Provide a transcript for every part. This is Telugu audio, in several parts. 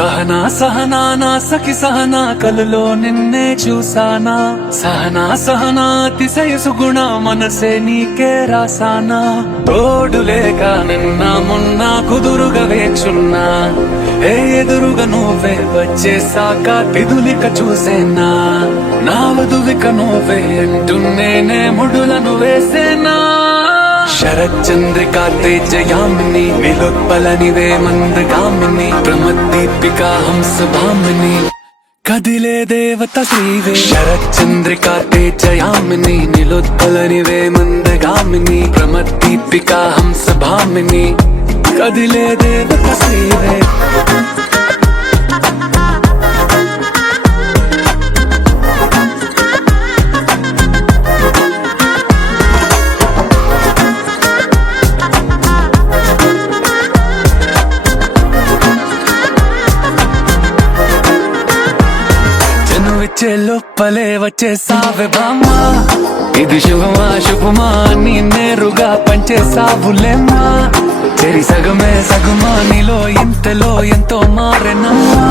సహనా సహనా నా సఖి సహనా కలలో నిన్నే చూసానా సహనా సహనా అతిశయ సుగుణ మనసే నీకే రాసానా తోడు లేక నిన్న మొన్న కుదురుగా వేచున్నా ఏ ఎదురుగా నువ్వే వచ్చేసాక తిదులిక చూసేనా నా వధువిక నువ్వే అంటున్నేనే ముడులను వేసేనా శరచంద్రికా తేజయామిని నిలుత్పలనివే మందగామిని ప్రమద్దీపికా హంసభామిని కదిలే దేవత శ్రీవే శరచంద్రికా తేజయామిని నిలుత్పలనివే మందగామిని ప్రమద్దీపికా హంసభామిని కదిలే దేవత శ్రీవే లోపలే వచ్చేసావే బామ్మా ఇది శుభమా శుభమా నీ నేరుగా పంచేసావులేమ్మా చెరి సగమే సగమా నీలో ఇంతలో ఎంతో మారెనమ్మా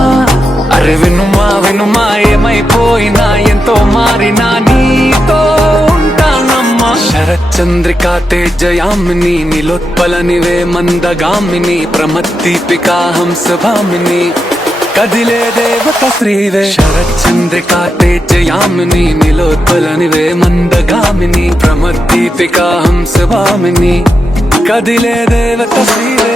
అరే వినుమా వినుమా ఏమైపోయినా ఎంతో మారినా నీతో ఉంటానమ్మా శరచంద్రికా తేజయామిని నిలోత్పలనివే మందగామిని ప్రమద్దీపికా హంసభామిని కదిలే దేవత శ్రీవే శరచంద్రికా తేజయామిని నిలోత్పలనివే మందగామిని ప్రమద్దీపికా హంసభామిని కదిలే దేవత శ్రీవే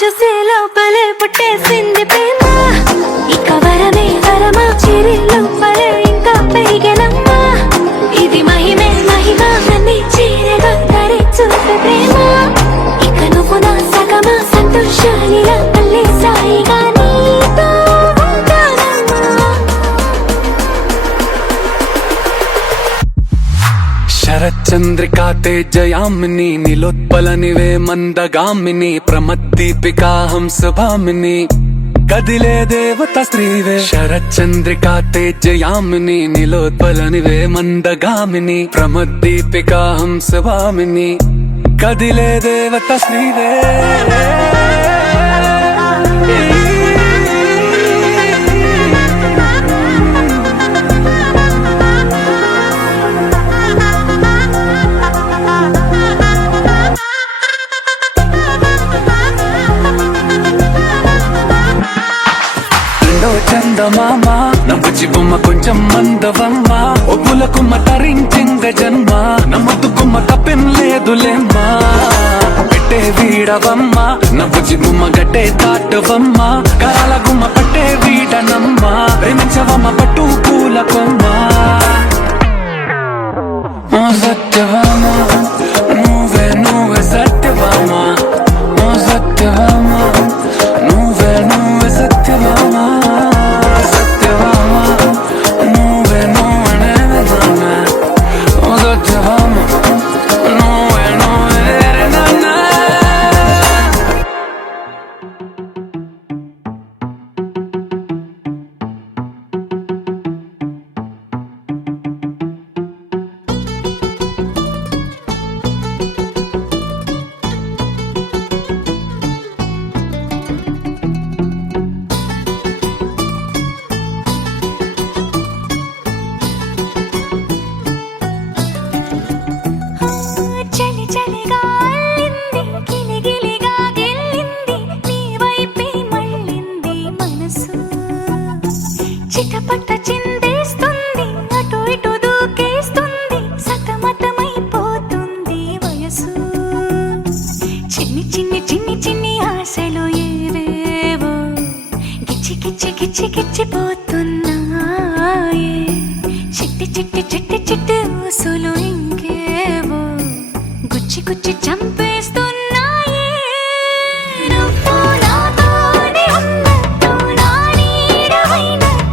చూసే లోపలే పుట్టేసింది ప్రేమ ఇక వరమే వరమా చిరి లోపలే ఇంకా పెరిగెనమ్మా ఇది మహిమే మహిమ అన్ని చీరగా ధరి చూసే ప్రేమ ఇక నువ్వు నా సగమా సంతోషాలిలా మళ్ళీ సాయిగా నీతో ఉంటానమ్మా శరచంద్రికా తేజయామిని నిలోత్పలనివే మందగామిని ప్రమద్దీపికా హంసభామిని కదిలే దేవత శ్రీవే శరచంద్రికా తేజయామిని నిలోత్పలనివే మందగామిని ప్రమద్దీపికా హంసభామిని కదిలే దేవత శ్రీవే చందమామ నవ్వుచి బొమ్మ కొంచెం మందవమ్మ ఒప్పుల కుమ్మ తరించింగ జన్మ నమ్మద్దు కుమ్మ తప్పెం లేదులేమ్మా పెట్టే వీడవమ్మ నవ్వుచి బొమ్మ గట్టే దాటవమ్మ కరాల గుమ్మ పట్టే వీడనమ్మ ప్రేమించవమ్మ పట్టు పూల కొమ్మ సత్యవామ నువ్వే నువ్వే సత్యవామ సత్యవామ నువ్వే నువ్వే సత్యవామ చిటపట చిందేస్తుంది అటు ఇటు దూకేస్తుంది సతమతమైపోతుంది వయసు చిన్ని చిన్ని చిన్ని చిన్ని ఆశలు ఏవేవో గిచ్చి గిచ్చి గిచ్చి గిచ్చిపోతున్నాయే చిట్టి చిట్టి చిట్టి చిట్టి ఊసులు ఇంకేవో గుచ్చి గుచ్చి చంపేస్తున్నాయే నువ్వు నాతోనే ఉన్నట్టు నా నీడవైనట్టు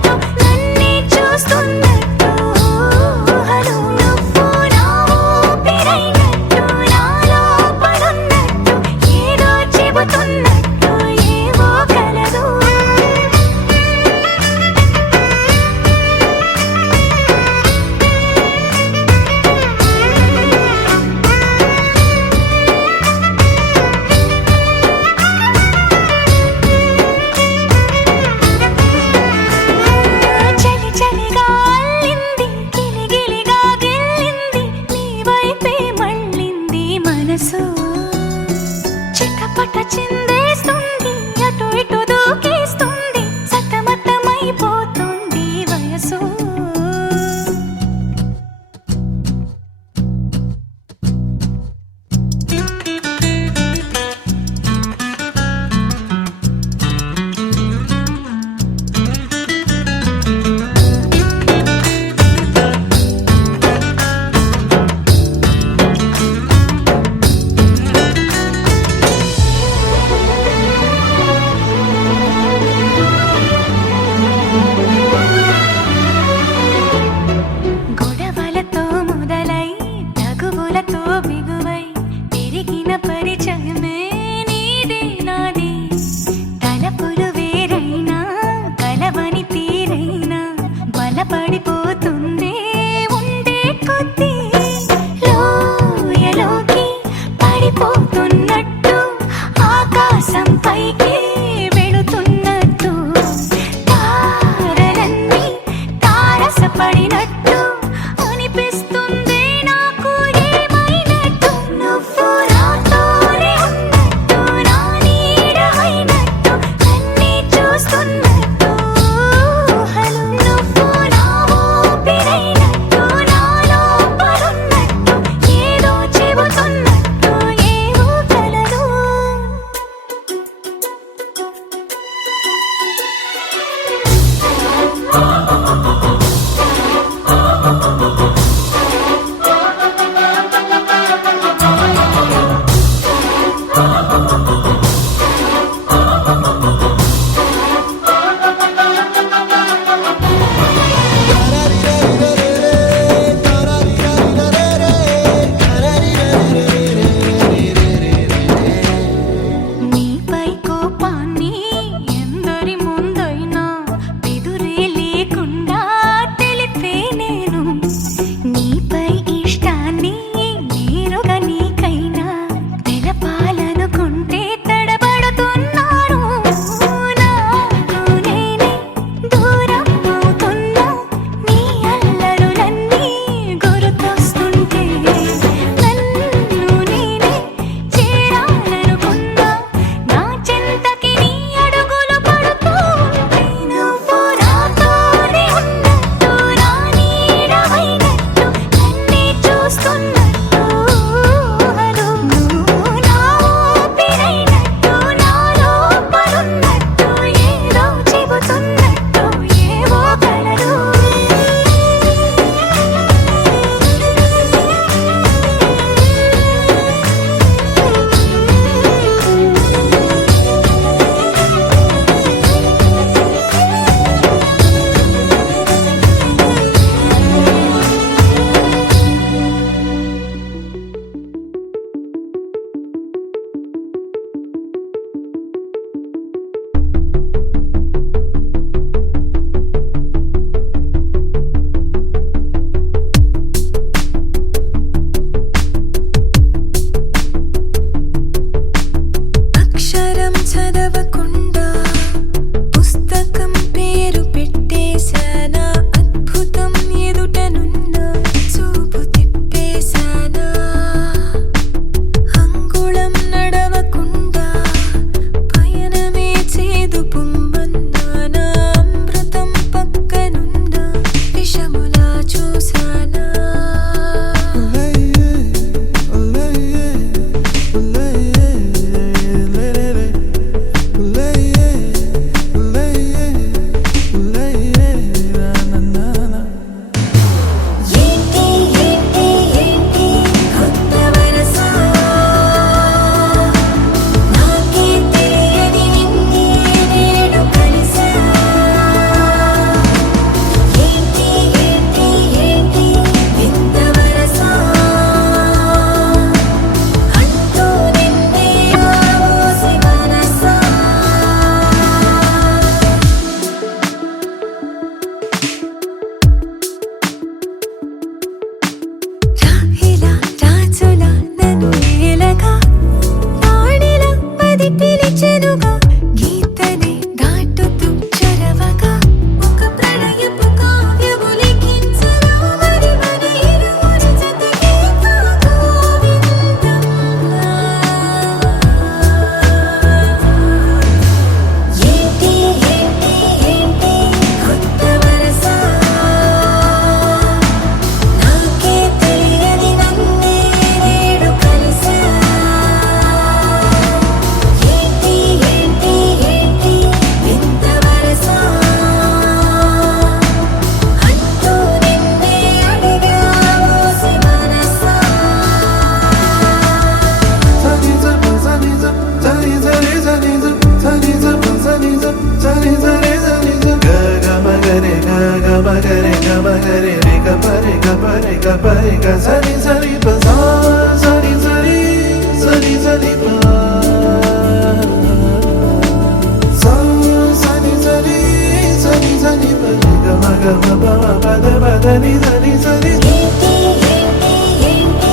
దని దని సరి ఏంటి ఏంటి ఏంటి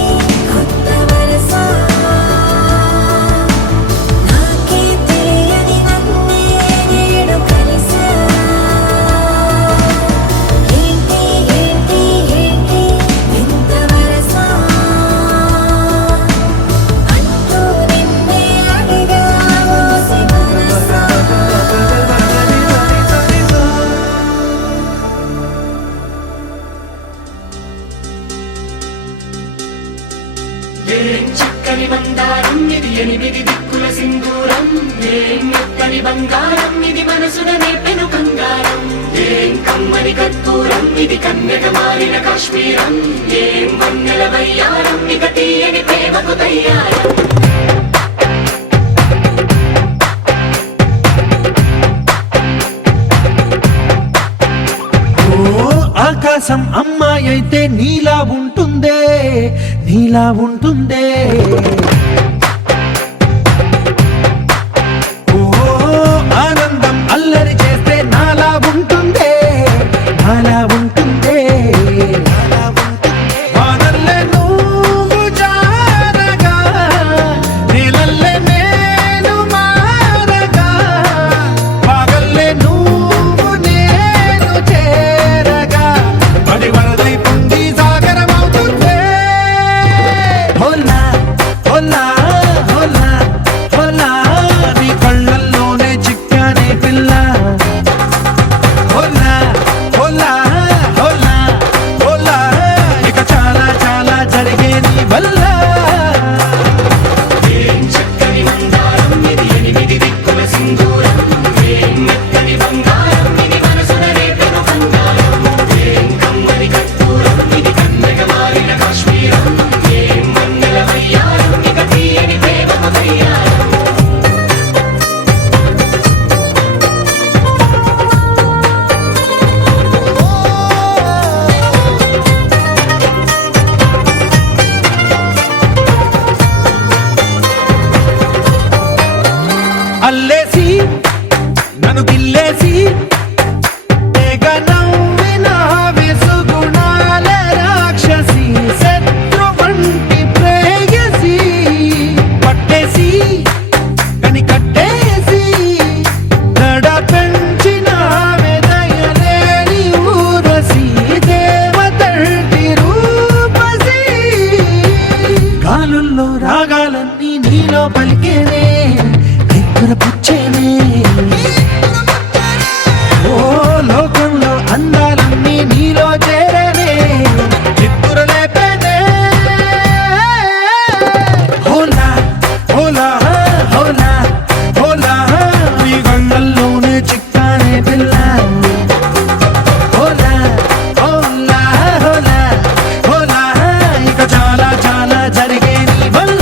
కొత్త వరస నాకే తెలియని నన్నే నేడు కలిసా ఏంటి ఏంటి ఏంటి వింత వరస అంటూ నిన్నే అడిగా ఓసి మనసా ఏం చక్కని బంగారం ఇది ఎనిమిది దిక్కుల సింధూరం ఏం మెత్తని బంగారం ఇది మనసున నేపెను బంగారం ఏం కమ్మని కర్పూరం ఇది కన్యక మారిన కాశ్మీరం ఏం వన్నెల వయ్యారం ఇక తీయని ప్రేమకు తయ్యారం ఆకాశం అమ్మాయి అయితే నీలా ఉంటుందే నీలా ఉంటుందే ఓ ఆనందం అల్లరి చేస్తే నాలా ఉంటుందే నాలా ఉంటుందే వానల్లే నువ్వు జారగా నీలల్లే నేను మారగా పగల్లే నువ్వు నేను చేరగా పడి వరదై పొంగి సాగరమవుతుందే హోలా హోలా హోలా హోలా నీ కళ్ళల్లోనే చిక్కానే పిల్ల హోలా హోలా హోలా హోలా ఇక చాలా చాలా జరిగే నీ వల్ల ఏం చక్కని బంగారం ఇది ఎనిమిది దిక్కుల సింధూరం ఏం మెత్తని బంగారం ఇది మనసున నేపెను బంగారం ఏం కమ్మని కర్పూరం ఇది కన్యక మారిన కాశ్మీరం ఏం వన్నెల వయ్యారం ఇక తీయని ప్రేమకు తయ్యారం అల్లేసి నన్ను గిల్లేసి తెగ నవ్విన విసుగుణాల రాక్షసి శత్రు వంటి ప్రేయసి పట్టేసి కని కట్టేసి దడ పెంచిన దయలేని ఊరసి దేవతంటి రూపసి గాలుల్లో రాగాలన్నీ నీలో పలికేనే పుచ్చేనే ఓ లోకంలో అందాలన్నీ నీలో చేరేనే చిత్తురు లేపేనే హోలా హోలా హోలా హోలా నీ గంగల్లోనే చిక్కానే పిల్ల హోలా హోలా హోలా హోలా ఇక చాలా చాలా జరిగే నీ వల్ల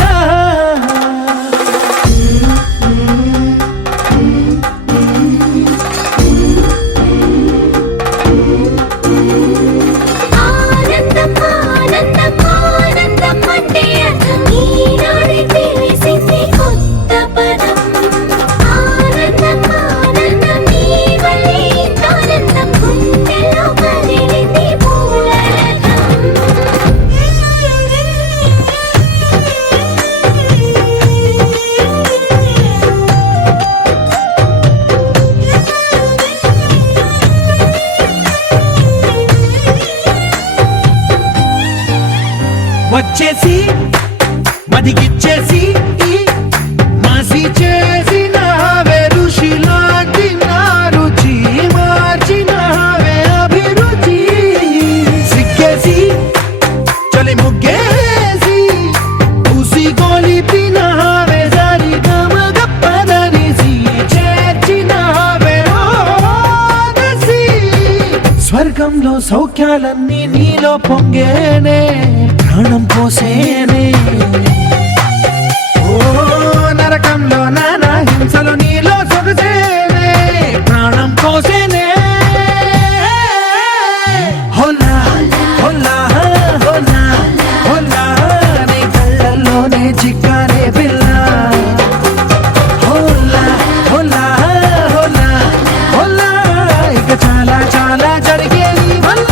ఆనందం ఆనందం ఆనందం అంటే ఈనాడే తెలిసింది కొత్త పదం ఆనందం ఆనందం నీ వల్లే ఆనందం గుండెలో కదిలింది వచ్చేసి మదిగిచ్చేసి మాసి చేసిన ఋషిలాంటి నా రుచి మార్చినవే అభిరుచి సిగ్గేసి చలి ముగ్గేసి ఉసి గొలిపినవే సరి గమగప్పదనిసి చేర్చినవే ఓదసి స్వర్గంలో సౌఖ్యాలన్నీ నీలో పొంగేనే ప్రాణం పోసేనే ఓ నరకంలో నానా హింసలు నీలో సొగసేనే ప్రాణం పోసేనే హోలా హోలా హోలా హోలా నీ కళ్ళల్లోనే చిక్కానే పిల్ల హోలా హోలా హోలా హోలా ఇక చాలా చాలా జరిగే నీ వల్ల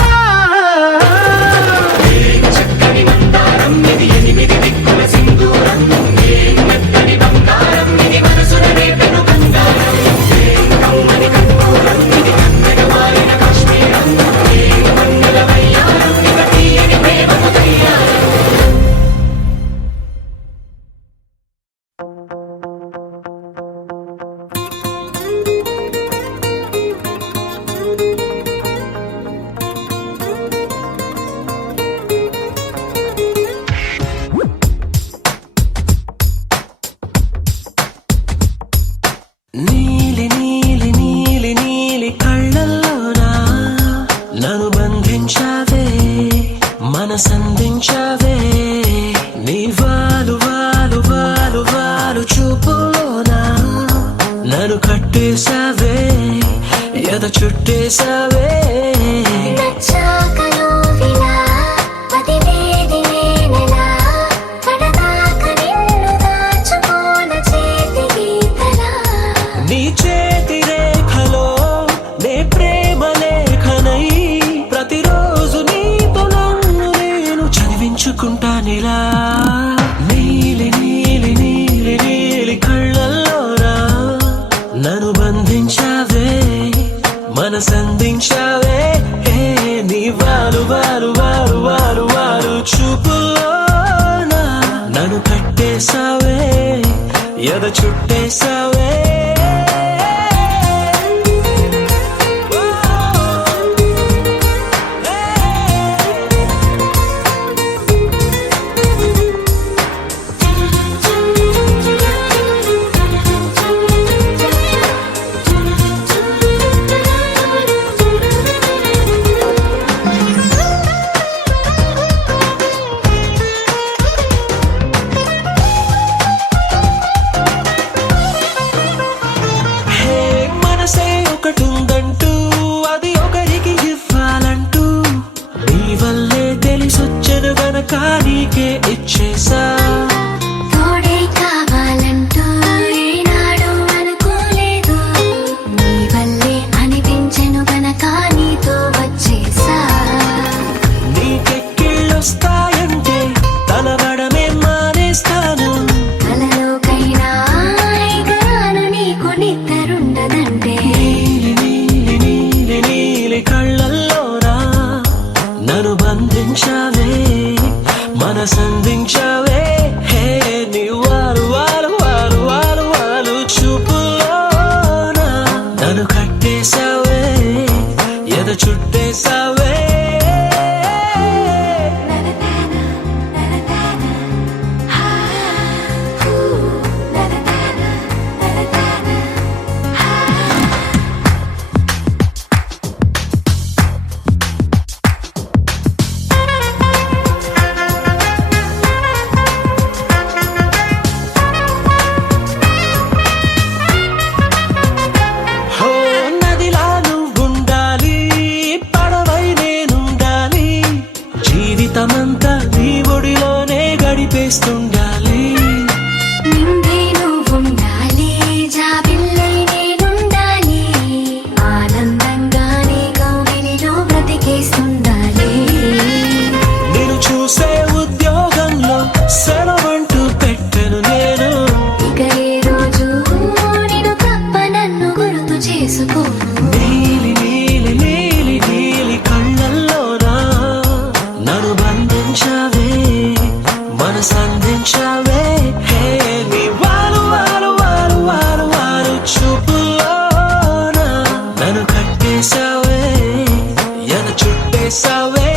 కట్టేసావే ఎద చుట్టేసావే నచ్చాకలో విలా వదిలేది నేనెలా కడదాక నిన్ను దాచుకోన చేతి గీతలా నీ చేతి రేఖలో నే ప్రేమ లేఖనై ప్రతిరోజు నీతో నన్ను నేను చదివించుకుంటానిలా నీలి నీలి నీలి నీలి కళ్ళల్లోరా నన్ను బంధించావే మనసందించావే నీ వాలు వాలు వాలు వాలు వాలు చూపులోనా నన్ను కట్టేసావే ఎద చుట్టేసావే మనసే ఒకటుందంటూ అది ఒకరికి ఇవ్వాలంటూ నీ వల్లే తెలిసొచ్చను గనక నీకే ఇచ్చేసా తోడే కావాలంటూ ఏనాడు అనుకోలేదు నీ వల్లే అనిపించెను గనక నీతో వచ్చేసా నీకెక్కిళ్ళొస్తాయంటే తలబడమే మానేస్తాను కలలోకైనా ఎగరాను నీకు నిద్రుండదంటే నీలి నీలి నీలి నీలి కళ్ళల్లోనా నన్ను బంధించావే మనసందించావే నీ వారు వారు వారు వారు వారు చూపులోనా నన్ను కట్టేసావే ఎద చుట్టేసావే హో నదిలా నువ్వుండాలి పడవై నేనుండాలి జీవితమంతా నీ ఒడిలోనే గడిపేస్తుండాలి నిండే నువ్వుండాలి జాబిల్లై నేనుండాలి ఆనందంగా నీ కౌగిలిలో బ్రతికేస్తుండాలి నేను చూసే ఉద్యోగంలో సెలవంటూ పెట్టను నేను ఇక ఏ రోజు నిన్ను తప్ప నన్ను గుర్తు చేసుకోను నీలి నీలి నీలి నీలి కళ్ళల్లోనా నన్ను బంధించావే మనసందించావే నీ వారు వారు వారు వారు వారు చూపులోనా నన్ను కట్టేసావే ఎద చుట్టేసావే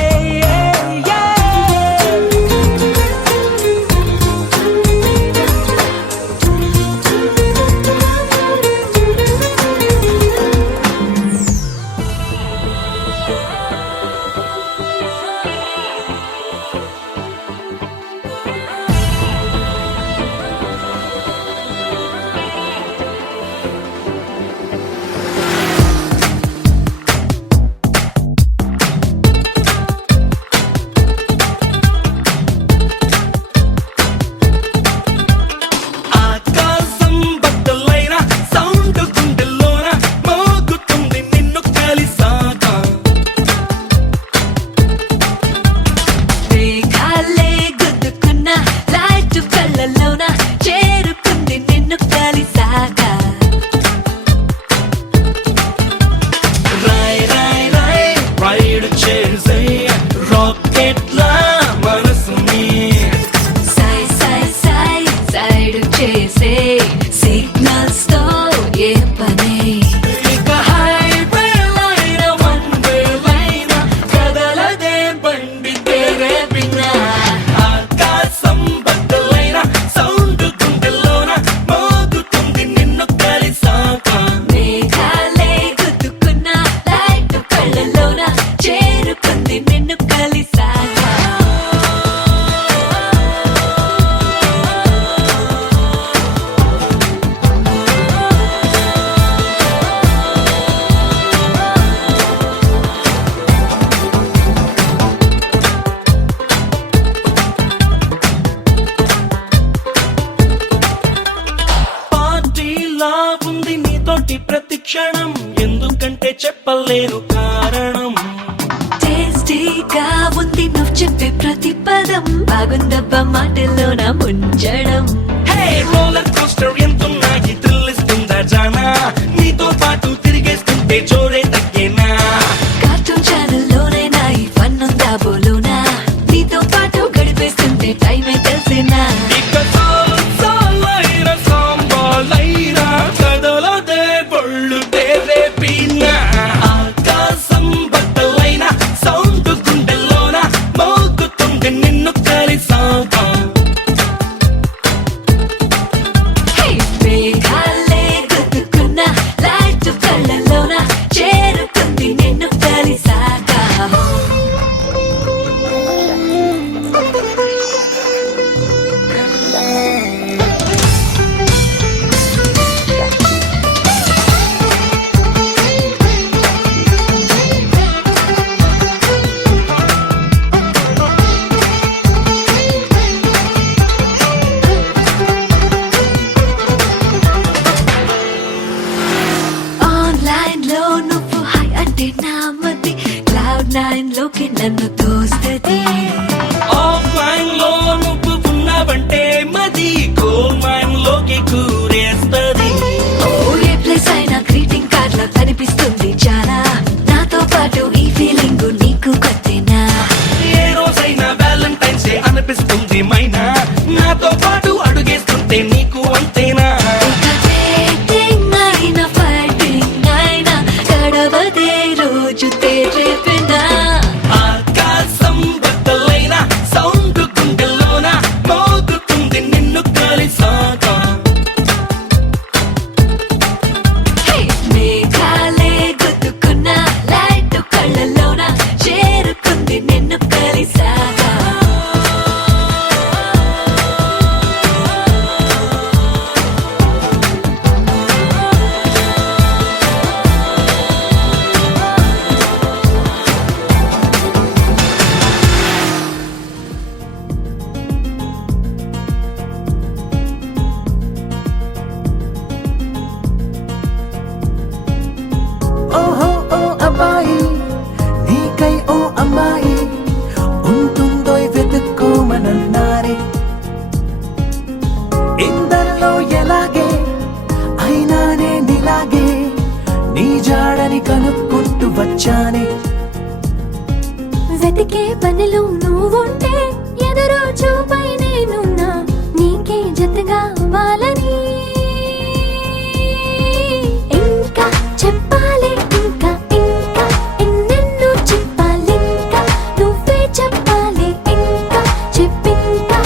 ప్రతి క్షణం ఎందుకంటే చెప్పలేను కారణం టేస్టీగా ఉంది నువ్వు చెప్పే ప్రతి పదం బాగుందబ్బా మాటల్లో నా ముంచడం హే రోలర్ కోస్టర్ ఎంతున్నా ఈ థ్రిల్ ఇస్తుందా జానా నీతో పాటు తిరిగేస్తుంటే జోరే తగ్గేనా కార్టూన్ ఛానల్లోనైనా ఈ ఫన్ ఉందా బోలోనా నీతో పాటు గడిపేస్తుంటే టైమే తెలిసేనా ఇక సాలైన సాంబాలైనా కదలదే బళ్ళు రేపినా ఆకాశం బట్టలైన సౌండ్ గుండెల్లోన మోగుతుంది నిన్ను కలిసాక హే మేఘాలే గుద్దుకున్న లైట్ కళ్ళలోన చేరుకుంది నిన్ను కలిసాక ఆన్లైన్ లో నువ్వు హై అంటే నా మతి Cloud9 లోకి నన్ను తోస్తది ఆఫ్లైన్ లో నువ్వు ఉన్నావంటే మది గోల్డ్ మైన్ లోకి కూరేస్తది ఓ ఏ ప్లేస్ అయినా గ్రీటింగ్ కార్డ్ లో కనిపిస్తుంది చాలా నాతో పాటు ఈ ఫీలింగ్ నీకు కొత్తేనా ఏ రోజైనా వ్యాలంటైన్స్ డే అనిపిస్తుంది మైనా నాతో పాటు అడుగేస్తుంటే నీకు అంతేనా ఇక dating అయినా fighting అయినా గడవదే రోజు తేరేపినా ఆకాశం బద్దలైన సౌండ్ గుండెల్లోన మోగుతుంది నిన్ను కలిసాక హే మేఘాలే గుద్దుకున్న లైట్ కళ్ళలోన చేరుకుంది నిన్ను కలిసాక ఓహో ఓ అబ్బాయి నీకై ఓ అమ్మాయి ఉంటుందో వెతుక్కోమనన్నారే ఇందరిలో ఎలాగే అయినానే నీలాగే నీ జాడని కనుక్కుంటూ వచ్చానే వెతికే పనిలో నువ్వుంటే ఎదురు చూపై నేనున్నా నీకే జతగా అవ్వాలని ఇంకా చెప్పాలి ఇంకా ఇంకా ఎన్నెన్నో చెప్పాలింకా నువ్వే చెప్పాలి ఇంకా చెప్పింకా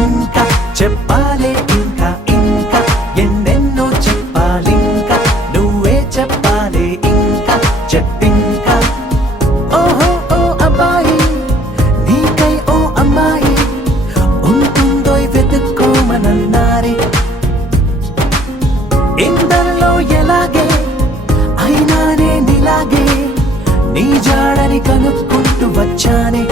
ఇంకా చెప్పాలే ఇంకా ఇంకా ఎన్నెన్నో చెప్పాలింకా నువ్వే చెప్పాలే ఇంకా చెప్పింకా ఓహో ఓ అబ్బాయి నీకై ఓ అమ్మాయి ఉంటుందో వెతుక్కోమనన్నారే ఇందరిలో ఎలాగే అయినానే నీలాగే నీ జాడని కనుక్కుంటూ వచ్చానే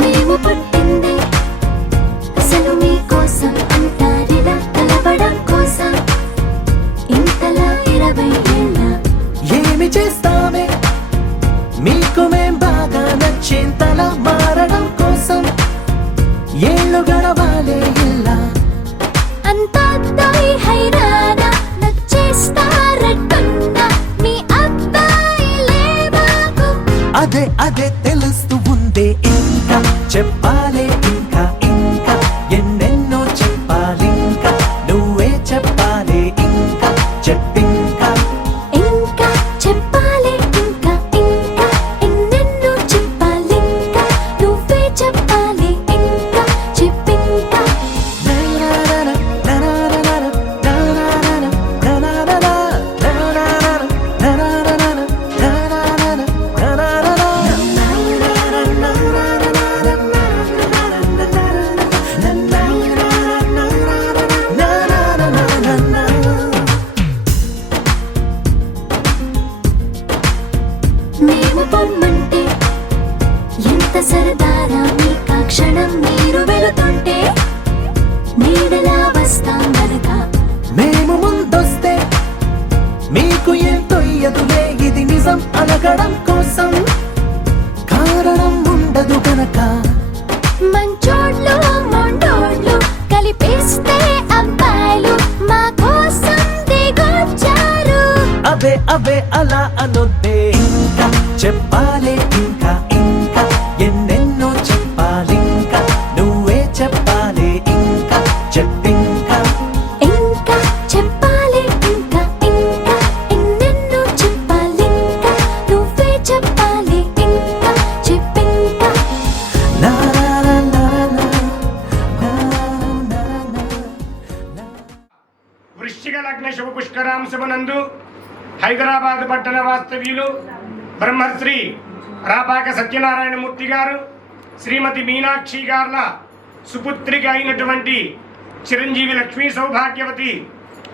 మేము పుట్టింది అసలు మీకోసం అంటారిలా కలవడం కోసం ఇంతలా 20 ఏళ్ళ ఏమి చేస్తామే మీకు మేం బాగా నచ్చేంతలా మారడం కోసం ఏళ్ళు గడవాలే ఇలా అంతా అబ్బాయి హైరానా నచ్చేస్తారట్టున్నా మీ అబ్బాయిలే మాకు అదే అదే తెలుస్తూ ఉందే ఇంకా చెప్పాలే ఇంకా ఇంకా ఎన్నెన్నో చెప్పాలింకా నువ్వే చెప్పాలే ఇంకా చెప్పింకా ఇంకా చెప్పాలి ఇంకా ఇంకా ఎన్నెన్నో చెప్పాలింకా నువ్వే చెప్పాలి ఇంకా చెప్పింకా వస్తాం గనక మేము ముందొస్తే మీకు ఏం తొయ్యదులే, ఇది నిజం అనగడం కోసం కారణం ఉండదు గనక. మంచోళ్ళు మొండోళ్ళు కలిపేస్తే అబ్బాయిలు మా కోసం దిగొచ్చారు. అబే అబే అలా అనొద్దే, ఇంకా చెప్పాలే, ఇంకా ఇంకా ఎన్నెన్నో చెప్పాలింకా, నువ్వే చెప్పాలి ఇంకా, చెప్పింకా. ఇంకా చెప్పాలి, ఇంకా ఇంకా ఎన్నెన్నో చెప్పాలింకా, నువ్వే చెప్పాలి ఇంకా, చెప్పింకా. నా నా నా నా నా నా నా. వృశ్చిక లగ్న శుభ పుష్కరాంశమునందు హైదరాబాద్ పట్టణ వాస్తవ్యులు బ్రహ్మశ్రీ రాపాక సత్యనారాయణమూర్తి గారు శ్రీమతి మీనాక్షి గార్ల సుపుత్రిక అయినటువంటి చిరంజీవి లక్ష్మీ సౌభాగ్యవతి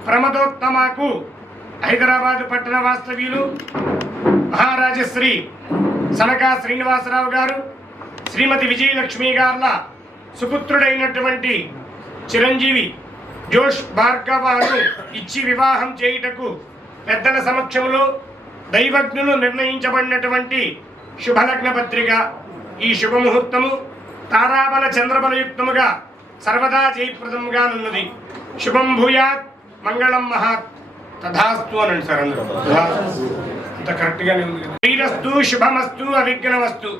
ప్రమదోత్తమకు హైదరాబాద్ పట్టణ వాస్తవ్యులు మహారాజశ్రీ సనకా శ్రీనివాసరావు గారు శ్రీమతి విజయలక్ష్మి గార్ల సుపుత్రుడైనటువంటి చిరంజీవి జోష్ భార్గవాను ఇచ్చి వివాహం చేయుటకు పెద్దల సమక్షంలో దైవజ్ఞులు నిర్ణయించబడినటువంటి శుభలగ్న పత్రిక. ఈ శుభముహూర్తము తారాబల చంద్రబలయుక్తముగా సర్వదా జయప్రదముగా ఉన్నది. శుభం భూయాత్ మంగళం మహాత్ తథాస్తు అనండి సార్ అందరూ. అంత కరెక్ట్గానే ఉంది. శ్రీరస్తు శుభమస్తు అవిఘ్నమస్తు.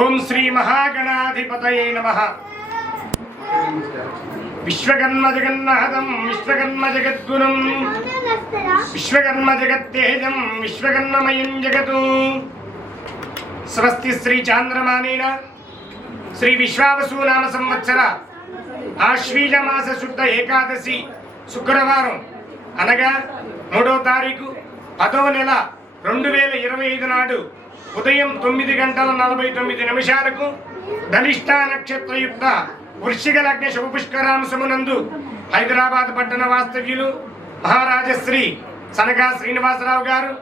ఓం శ్రీ మహాగణాధిపతయే నమః. విశ్వకర్మ జగన్నాథం విశ్వకర్మ జగద్గుణం విశ్వకర్మ జగత్తేజం విశ్వకర్మమయం జగతు. స్వస్తి శ్రీ చాంద్రమానేన శ్రీ విశ్వావసు నామ సంవత్సర ఆశ్వీజ మాస శుద్ధ ఏకాదశి శుక్రవారం అనగా 3వ తారీఖు 10వ నెల 2025 నాడు ఉదయం 9:49 ధనిష్ఠా నక్షత్రయుక్త వృశ్చిక లగ్న శుభ పుష్కరాంశమునందు హైదరాబాద్ పట్టణ వాస్తవ్యులు మహారాజశ్రీ సనకా శ్రీనివాసరావు గారు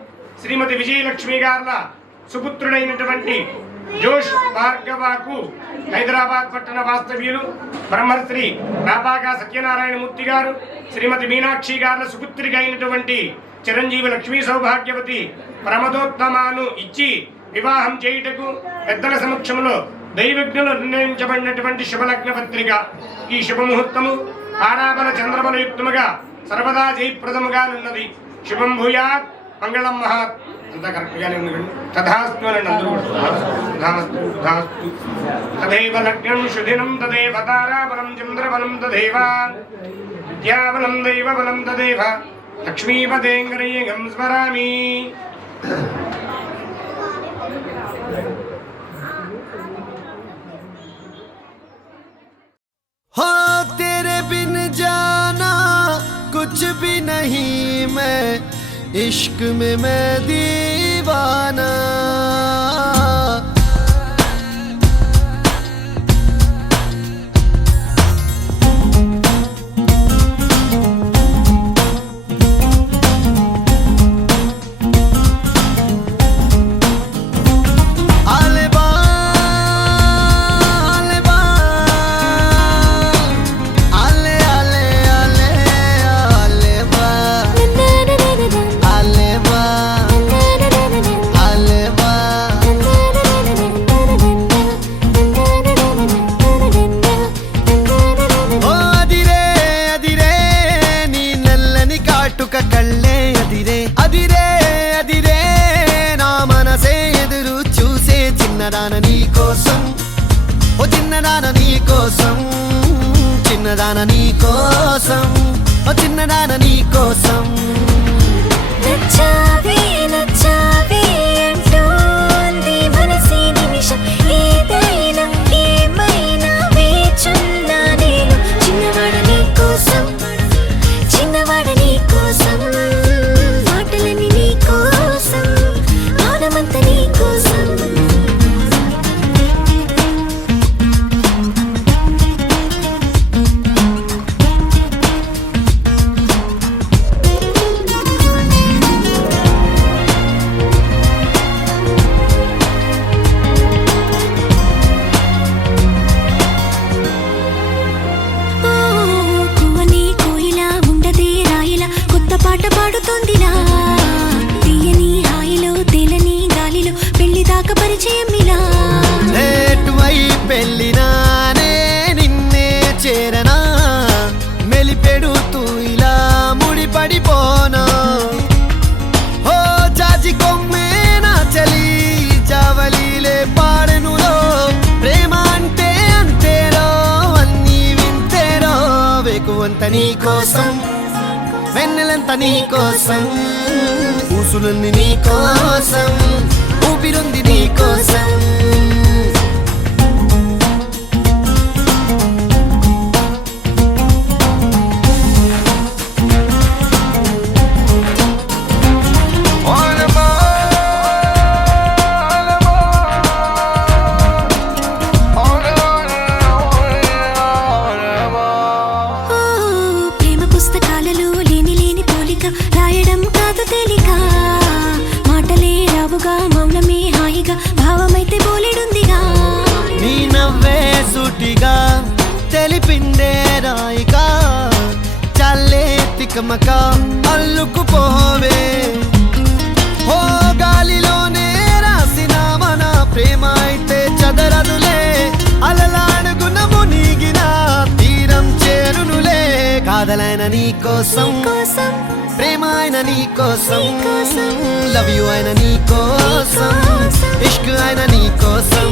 శ్రీమతి విజయలక్ష్మి గార్ల సుపుత్రుడైనటువంటి జోష్ భార్గవకు హైదరాబాద్ పట్టణ వాస్తవ్యులు బ్రహ్మశ్రీ రాపాక సత్యనారాయణమూర్తి గారు శ్రీమతి మీనాక్షి గార్ల సుపుత్రిక అయినటువంటి చిరంజీవి లక్ష్మీ సౌభాగ్యవతి ప్రమదోత్తమాను ఇచ్చి వివాహం చేయుటకు పెద్దల సమక్షంలో దైవజ్ఞులు నిర్ణయించబడినటువంటి శుభలగ్న పత్రిక. ఈ శుభముహూర్తము తారాబల చంద్రబలయుక్తముగా సర్వదా జయప్రదముగా ఉన్నది. శుభం భూయాత్ మంగళం మహాత్. అంతా కరెక్ట్గానే ఉంది. తథాస్తు అని అందరూ తదేవ లగ్నం శుధినం తదేవ తారాబలం చంద్రబలం తదేవ విద్యాబలం దైవబలం తదేవ లక్ష్మీపదేంగరీయం స్మరామి. हो तेरे बिन जाना कुछ भी नहीं, मैं इश्क में मैं दीवाना. చిన్నదాన నీ కోసం, ఓ చిన్నదాన నీ కోసం. నచ్చావే నచ్చావే అంటోంది మనసే నిమిషం, ఏదైనా ఏమైనా వేచున్నా నేను. చిన్నవాడ నీ కోసం, చిన్నవాడ నీ కోసం, మాటలన్నీ నీ కోసం, మౌనమంతా నీ కోసం. పరిచయమిలా లేటువై పెళ్ళినానే నిన్నే చేరనా మెలిపెడుతూ ఇలా ముడిపడిపోనా ఓ జాజి కొమ్మే నా చలి జావలీలే పాడెనులో ప్రేమ అంటే అంతేరో అన్నీ వింతేరో వేకువంత నీ కోసం వెన్నెలంత నీ కోసం ఊసులుంది నీ కోసం ఊపిరుంది నీ కోసం ప్రేమ పుస్తకాలలో లేని లేని పోలిక రాయడం కాదు తేలిక మాటలే రావుగా మౌనమే హాయిగా భావమైతే బోలెడుందిగా నీ నవ్వే సూటిగా తెలిపిందే రాయిగా చల్లే తికమక అల్లుకుపోవే ఓ గాలిలోనే రాసిన మన ప్రేమ అయితే చదరదులే అలలాడుగున మునిగిన తీరం చేరునులే కాదలైన నీ కోసం ప్రేమ అయిన నీ కోసం లవ్ యు అయిన నీ కోసం ఇష్క్ అయిన నీ కోసం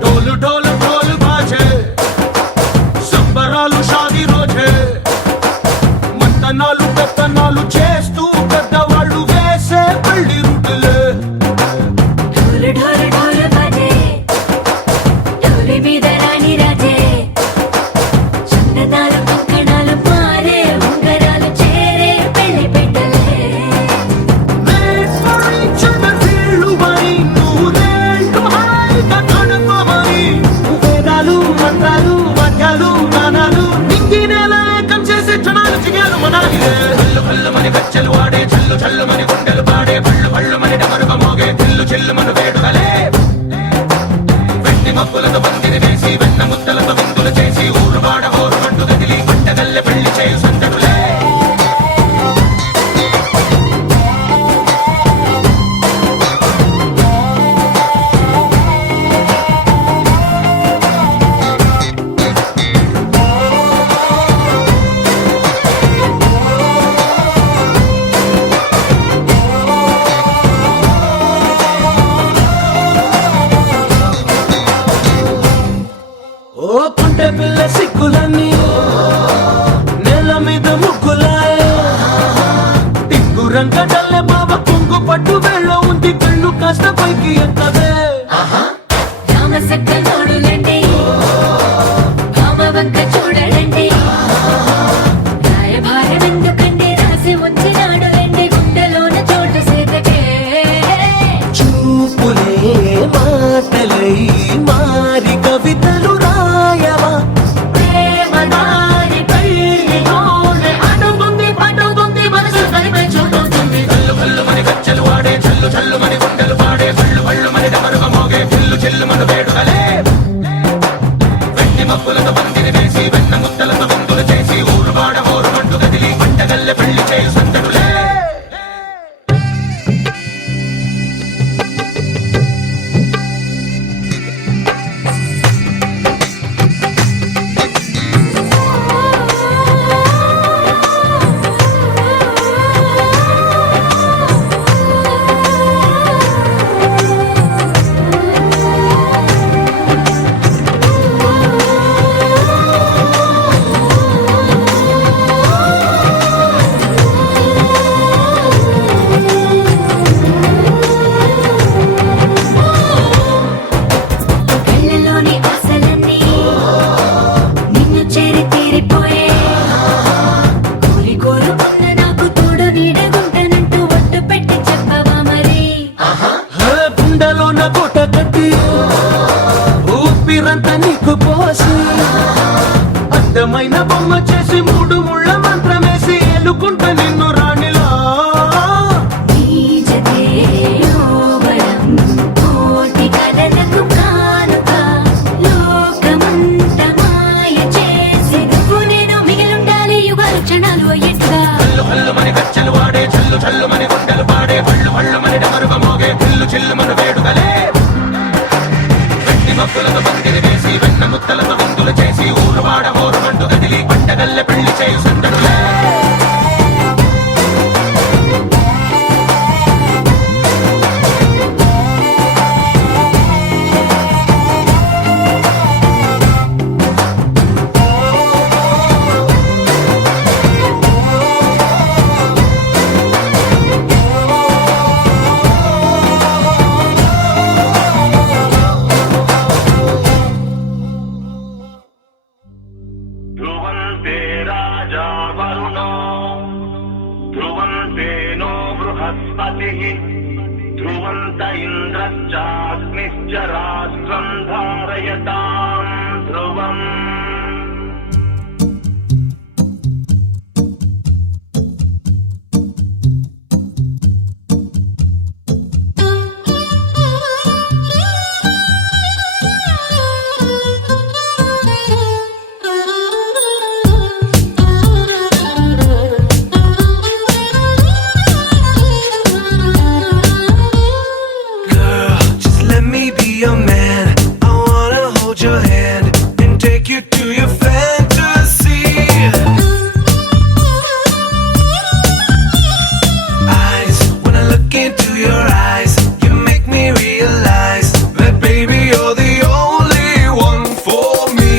డోలు డోలు డోలు బాజే సంబరాలు షాది రోజే మంతనాలు పెత్తనాలు చేస్తూ పెద్దవాళ్ళు వేసే పెళ్లి రుటులే ఢోలు ఢోలు ఢోలు బాజే ఢోలి మీద రాణి రాజే చందనాలు కంకణాలు మారే ఉంగరాలు చేరే పెళ్లి పెట్టలే వీళ్ళుమని నూరేళ్ళు హాయిగా గడపమని వేదాలు మంత్రాలు వాక్యాలు గానాలు నింగి నేల ఏకం చేసే క్షణాలు చిగాలు మనాలి కళ్ళు కళ్ళు మని గచ్చలు వాడే చల్లు చల్లు మని గుండెలు పాడే పళ్ళు పళ్ళు మని డమరుగ మోగే చిల్లు చిల్లు మన వేడుకలే వెండి మబ్బులతో పందిరి వేసి వెన్న ముద్దలతో విందులు చేసి ఊరు వాడ హోరు మంటు గదిలి పంటగల్లె పెళ్లి చేయు సందడులే ఓ పుంటె పిల్ల సిక్కులన్నీ నేల మీద ముగ్గులాయ టిక్కు రంగడల్లె బాబ కుంగు పట్టు వెళ్ళ ఉంది కళ్ళు కాస్త పైకి ఎత్తదే రామ సక్క నోడులండి భామ వంక చూడలండి రాయభారం ఎందుకండి రాసి ఉంచినాడులండి గుండెలోన చోటు సేతకే చూపులే మాటలై మారి కవితలు రాయవా ప్రేమ దారి పెళ్లిలోనే అడుగుంది పడుగుంది మనసు కలిపే చూడుతుంది కళ్ళు కళ్ళు మని గచ్చలు వాడే చల్లు చల్లు మని గుండెలు పాడే పళ్ళు పళ్ళు మని డమరుగ మోగే చిల్లు చిల్లు మన వేడుకలే వెండి మబ్బులతో పందిరి వేసి వెన్న ముద్దలతో విందులు చేసి ఊరు వాడ హోరు మంటు గదిలి పంటగల్లె పెళ్లి చేయు సందడులే చిల్లుమను వేడుకలే వెట్టి మబ్బులతో పందిరి వేసి వెన్న ముద్దలతో విందులు చేసి ఊరు వాడ ఊరుమంటూ కదిలి పంటగల్లె పెళ్లి చేయు సందడులే ध्रुवन्ते राजा वरुणो ध्रुवन्ते नो बृहस्पतिः ध्रुवन्त इन्द्रश्चाग्निश्च राष्ट्रम् धारयताम् ध्रुवम् Your man, I wanna hold your hand and take you to your fantasy. Eyes, when I look into your eyes, you make me realize that baby you're the only one for me.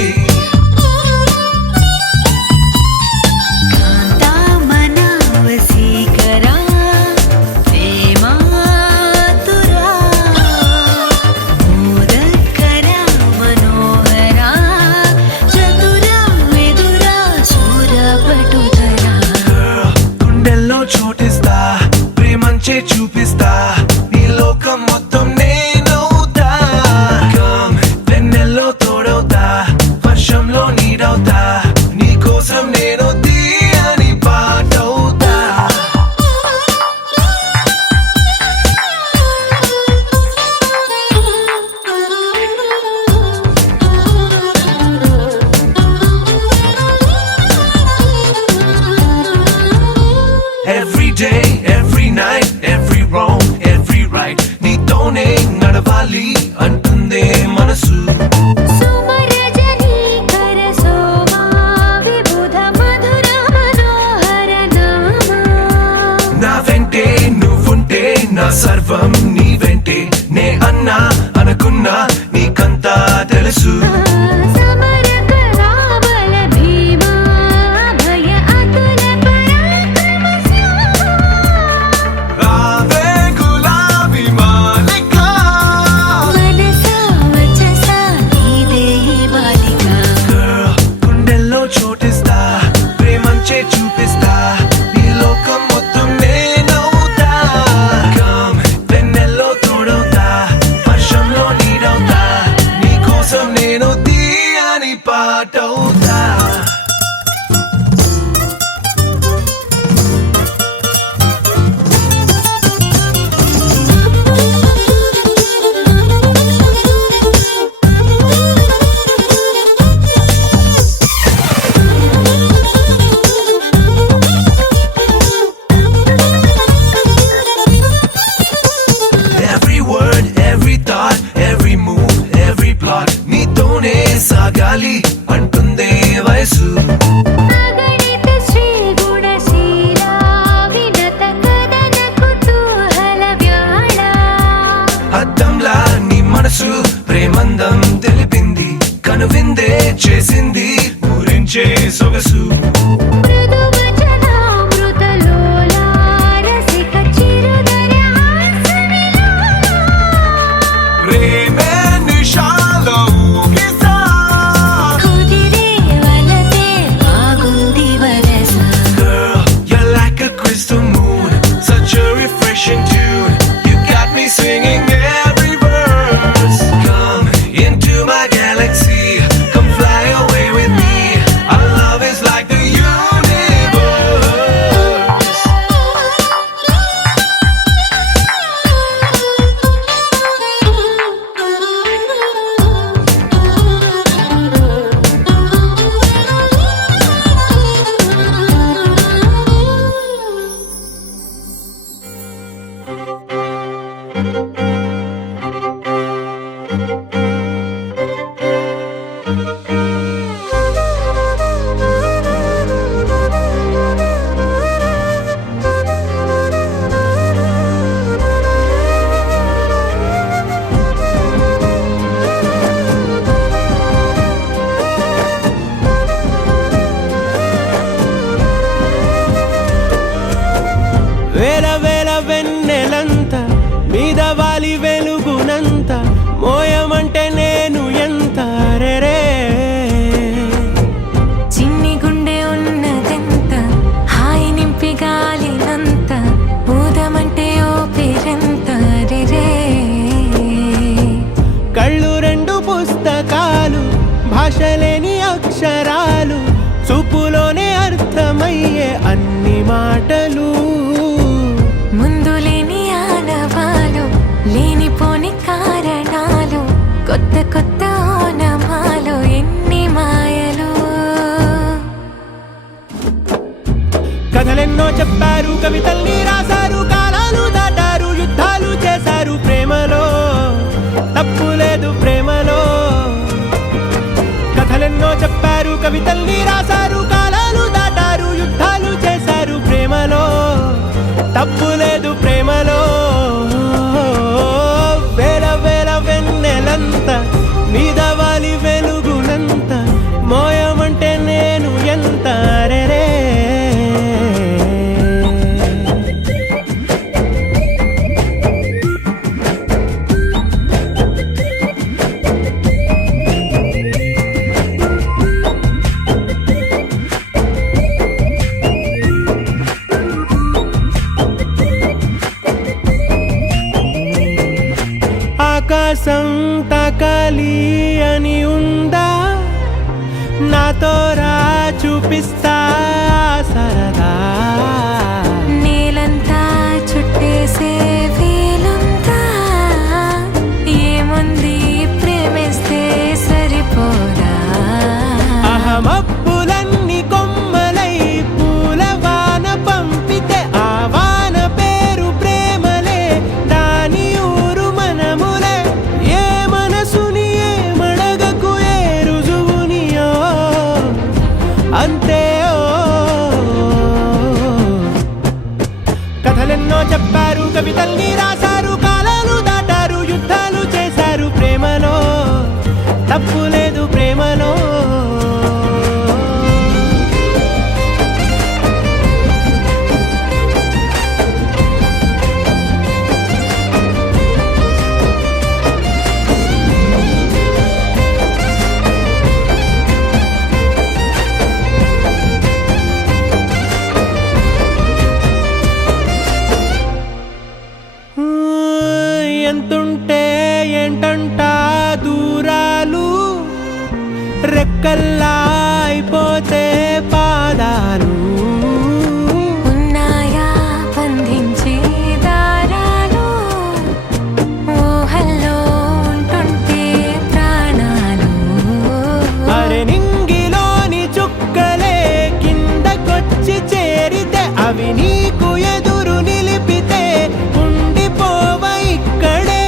కాంతామనా వసీకరా ప్రేమాతురా మోదకరా Manohara Chatura మెదురా సూరపటుధరా గుండెల్లో చోటిస్తా ప్రేమంచే చూపిస్తా నీ లోకం మొత్తం నేనవుతా కమ్ వెన్నెల్లో తోడవుతా వర్షంలో నీడవుతా నీ కోసం నేను తీయని పాటవుతా Every day, every night, every wrong, every right నీతోనే నడవాలి అంటుందే మనసు సుమరజనీకర సోమా విబుధ మధుర మనోహర నామా నా వెంటే నువ్వుంటే నా సర్వం నీ వెంటే నే అన్నా అనుకున్నా నీకంతా తెలుసు సమరక రాబల భీమా భయ అతుల పరాక్రమ శ్యామా రావే గులాబీ మాలిక మనసా వచసా నీదే బాలిక Girl, గుండెల్లో చోటిస్తా ప్రేమంచే చూపిస్తా నీ లోకం మొత్తం నేనవుతా కమ్ వెన్నెల్లో తోడవుతా వర్షంలో నీడవుతా నీ కోసం నేను తీయని పాటవుతా Every word, every thought, every move, every plot నీతోనే సాగాలి అంటుందే వయసు అగణిత శ్రీ గుణశీల వినత కదన కుతూహల వ్యాళ అద్దంలా నీ మనసు ప్రేమందం తెలిపింది కనువిందే చేసింది ఊరించే సొగసు మృదు వచనామృత లోలా రసిక చిరుదర హాసవిలోలా ప్రేమే నిషాలో ఊగిసా కుదిరే వలతే బాగుంది వరస Girl, you're like a crystal moon, such a refreshing tune. You got me singing every verse. Come into my galaxy, come fly away with me. Our love is like the కొత్త కొత్త ఓనమాలు ఎన్ని మాయలు. కథలెన్నో చెప్పారు, కవితల్ని రాశారు, కాలాలు దాటారు, యుద్ధాలు చేశారు ప్రేమలో, తప్పు లేదు ప్రేమలో. కథలెన్నో చెప్పారు, కవితల్ని రాశారు, కాలాలు దాటారు, యుద్ధాలు చేశారు ప్రేమలో, తప్పు లేదు ప్రేమలో. వేల వేల వెన్నెలంత మీద వాలి వెలుగునంత మోయమంటే నేను ఎంత రే. ఆకాశం తాకాలి అని ఉందా, నాతో రా చూపిస్తా సరదా. నేలంతా చుట్టేసే వీలుందా, ఏముంది ప్రేమిస్తే సరిపోదా. అహమప్పులన్నీ కొమ్మలై పూల వాన పంపితే ఆ వాన పేరు ప్రేమలే, దాని ఊరు మనములే. ఏ మనసుని ఏ మడగకు ఏ రుజువునియో అంతే. కథలెన్నో చెప్పారు, కవితల్ని రాశారు, కాలాలు దాటారు, యుద్ధాలు చేశారు ప్రేమలో, తప్పు లేదు ప్రేమలో. ఎంతుంటే ఏంటంట దూరాలు, రెక్కల్లా అయిపోతే పాదాలు. ఉన్నాయా బంధించే దారాలు, ఊహల్లో ఉంటుంటే ప్రాణాలు. అరే నింగిలోని చుక్కలే కిందకొచ్చి చేరితే, అవి నీకు ఎదురు నిలిపితే ఉండిపోవ ఇక్కడే.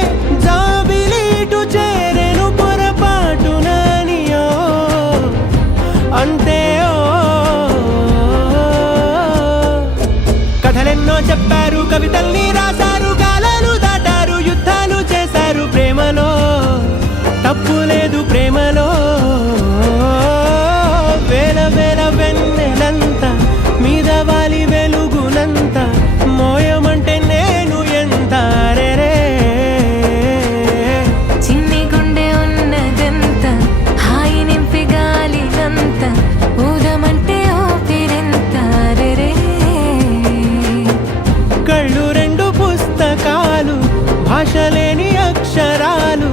జాబిలీటు చేరెను పొరపాటు నానియో అంతే. కథలెన్నో చెప్పారు, కవితల్ని రాశారు, కాలాలు దాటారు, యుద్ధాలు చేశారు ప్రేమలో, తప్పు లేదు ప్రేమలో. వేల వేల వెన్నెలంత మీద వాలి వెలుగునంత మోయమంటే నేను ఎంత రే. చిన్ని గుండె ఉన్నదంత హాయి నింపి గాలినంత ఊదమంటే ఊపిరెంత రే. కళ్ళు రెండు పుస్తకాలు, భాష లేని అక్షరాలు,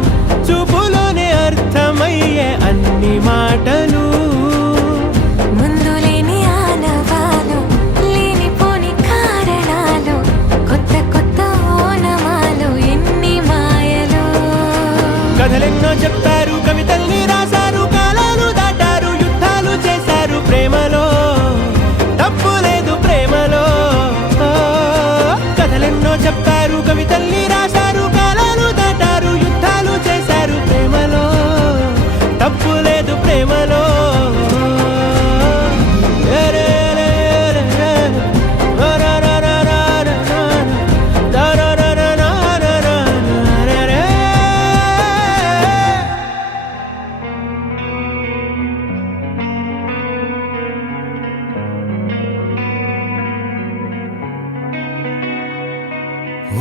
చూపులోనే అర్థమయ్యే అన్ని మాటలు. ముందు లేని ఆనవాలు, లేనిపోని కారణాలు, కొత్త కొత్త ఓనమాలు ఎన్ని మాయలు. కథలెన్నో చెప్పారు, కవితల్ని రాశారు, కాలాలు దాటారు, యుద్ధాలు చేశారు ప్రేమలో, తప్పు లేదు ప్రేమలో. కథలెన్నో చెప్పారు, కవితల్ని రాశారు, కాలాలు దాటారు, యుద్ధాలు చేశారు ప్రేమలో, తప్పు లేదు ప్రేమలో.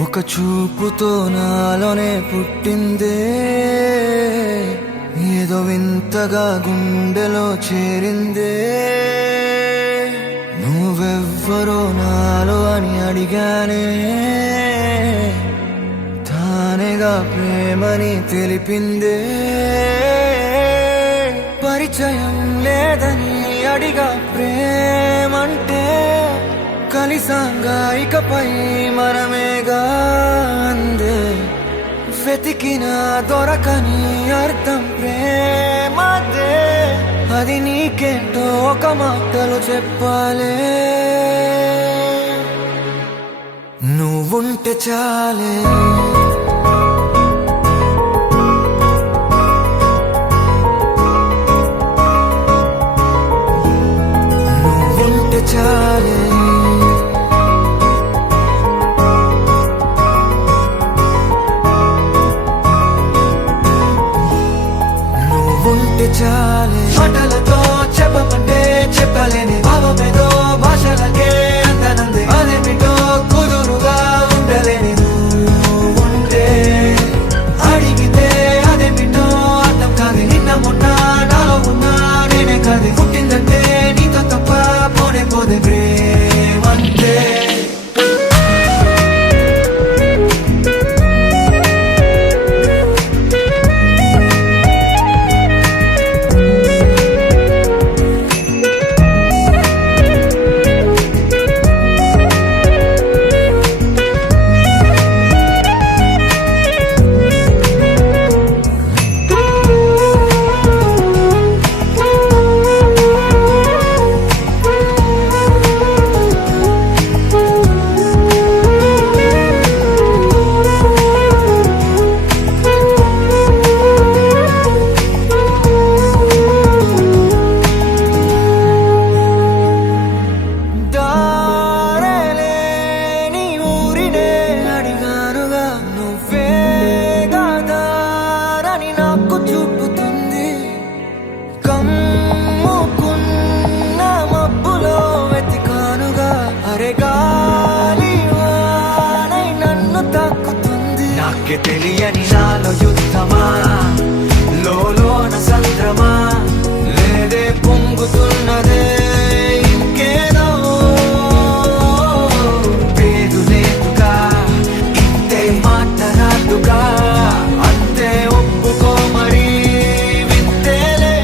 ఒక చూపుతో నాలోనే పుట్టిందే, ఏదో వింతగా గుండెలో చేరిందే. నువ్వెవ్వరో నాలో అని అడిగానే, తానేగా ప్రేమని తెలిపిందే. పరిచయం లేదని అడిగా ప్రేమంటే, కలిసాంగా ఇకపై మనమేగా అందే. వెతికినా దొరకని అర్థం ప్రేమదే, అది నీకేంటో ఒక మాటలో చెప్పాలే. నువ్వుంటే చాలే, నువ్వుంటే చాలే, నువ్వుంటే చాలే. మాటలతో చెప్పమంటే చెప్పలేని భావమేదో భాషలకే అందనంది, అదేమిటో కుదురుగా ఉండలేని నువ్వుంటే. అడిగితే అదేమిటో అర్థం కాదు, నిన్న మొన్న నాలో ఉన్నా నేనే కాదు. పుట్టిందంటే నీతో తప్ప పోనే పోదే ప్రేమంతే. తెలియని నాలో యుద్ధమా, లోన సంద్రమా, లేదే పొంగుతున్నదే ఇంకేదో. పేరు లేదుగా ఇంతే మాట్లాడుగా, అంతే ఒప్పుకో మరి వింతేలే.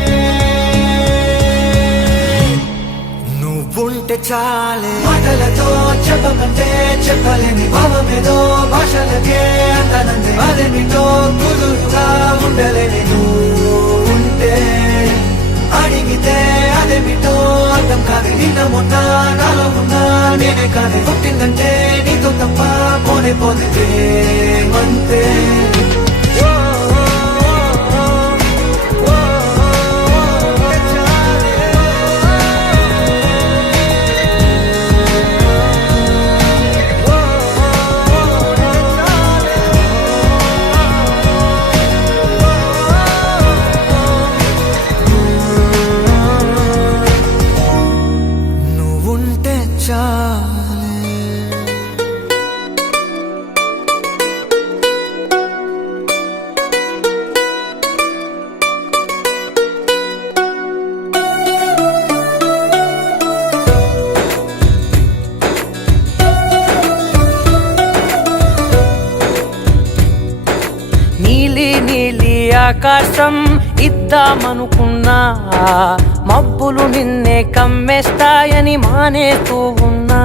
నువ్వుంటే చాలే, మాటలతో చెప్పమంటే చెప్పలేని భావమేదో భాషలకే అందనంది, అదేమిటో కుదురుగా ఉండలేని నువ్వుంటే. అడిగితే అదేమిటో అర్థం కాదు, నిన్న మొన్న నాలో ఉన్నా నేనే కాదు. పుట్టిందంటే నీతో తప్ప పోనే పోతే ప్రేమంతే. ఆకాశం ఇద్దామనుకున్నా, మబ్బులు నిన్నే కమ్మేస్తాయని మానేస్తూ ఉన్నా.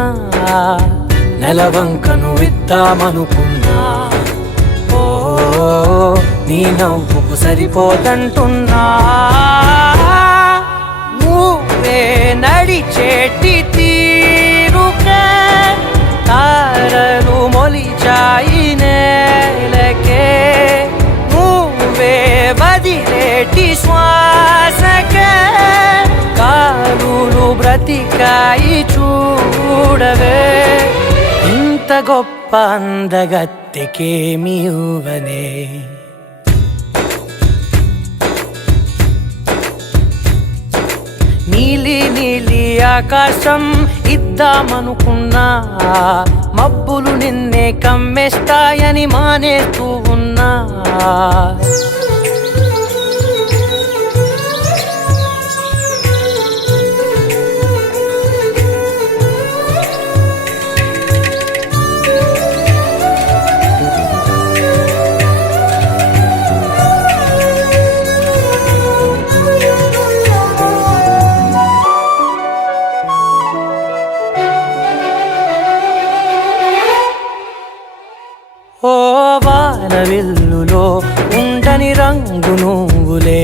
నెలవంకను ఇద్దామనుకున్నా, ఓ నీ నవ్వుకు సరిపోదంటున్నా. నువ్వే నడిచేటి తీరుకే తారలు మొలిచాయి నేలకే. వదిలేటి శ్వాసకే కాలులు బ్రతికాయి చూడవే. ఇంత గొప్ప అందగత్తెకేమి ఇవ్వనే. నీలి నీలి ఆకాశం ఇద్దామనుకున్నా, మబ్బులు నిన్నే కమ్మేస్తాయని మానేస్తూ ఉన్నా. ఓ వానవిల్ జల్లులో ఉండని రంగు నువ్వులే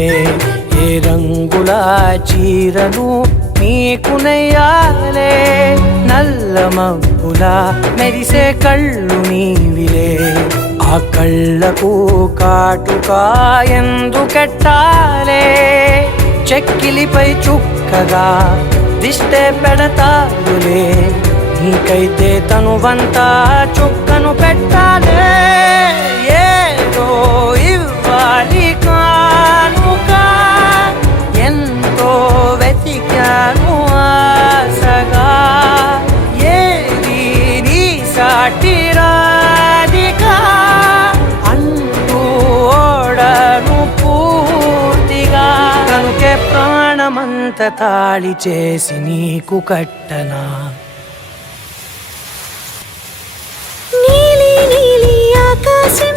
ఏ రంగుల చీరను నీకు నెయ్యాలే నల్ల మబ్బులా మెరిసే కళ్ళు నీవిలే ఆ కళ్ళకు కాటుకా ఎందుకెట్టాలే చెక్కిలిపై చుక్కగా దిష్టే పెడతాడులే నీకైతే తనువంతా చుక్కను పెట్టాలే ఏదో ఇవ్వాలి కానుక ఎంతో వెతికాను ఆశగా ఏది నీ సాటి రాధికా అంటూ ఓడను పూర్తిగా కనుకే ప్రాణమంత తాళి చేసి నీకు కట్టనా నీలి నీలి ఆకాశం